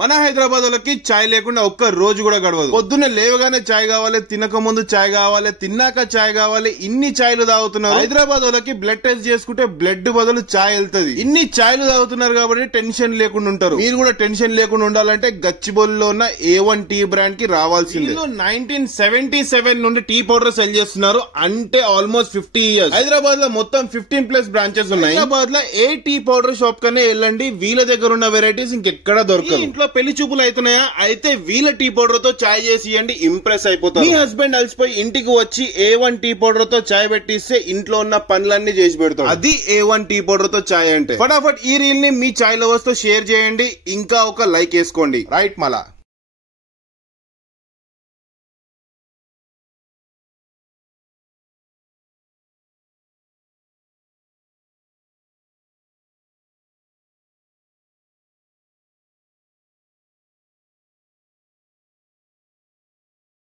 మన హైదరాబాద్ వాళ్ళకి చాయ్ లేకుండా ఒక్క రోజు కూడా గడవదు. పొద్దున్నే లేవగానే చాయ్ కావాలి, తినక ముందు చాయ్ కావాలి, తిన్నాక చాయ్ కావాలి, ఇన్ని చాయ్లు తాగుతున్నారు. హైదరాబాద్ వాళ్ళకి బ్లడ్ టెస్ట్ చేసుకుంటే బ్లడ్ బదులు చాయ్ వెళ్తది. ఇన్ని చాయ్లు తాగుతున్నారు కాబట్టి టెన్షన్ లేకుండా ఉంటారు. మీరు కూడా టెన్షన్ లేకుండా ఉండాలంటే గచ్చిబౌలిలో ఉన్న A1 టీ బ్రాండ్ కి రావాల్సిందే. 1977 నుండి టీ పౌడర్ సెల్ చేస్తున్నారు, అంటే ఆల్మోస్ట్ 50 ఇయర్స్. హైదరాబాద్ లో మొత్తం 15+ బ్రాంచెస్ ఉన్నాయి. హైదరాబాద్ లో ఏ టీ పౌడర్ షాప్ కన్నా వెళ్ళండి, వీళ్ళ దగ్గర ఉన్న వెరైటీస్ ఇంకెక్కడా దొరకదు. ఇంట్లో పెళ్లి చూపులు అవుతున్నాయా, అయితే వీళ్ళ టీ పౌడర్ తో చాయ్ చేసి ఇవ్వండి, ఇంప్రెస్ అయిపోతారు. మీ హస్బెండ్ అలసిపోయి ఇంటికి వచ్చి A1 టీ పౌడర్ తో చాయ్ పెట్టిస్తే ఇంట్లో ఉన్న పనులన్నీ చేసి పెడతాడు. అది A1 టీ పౌడర్ తో చాయ్ అంటే. ఫటాఫట్ ఈ రీల్ ని మీ చాయ్ లవర్స్ తో షేర్ చేయండి, ఇంకా ఒక లైక్ వేసుకోండి. రైట్ మలా.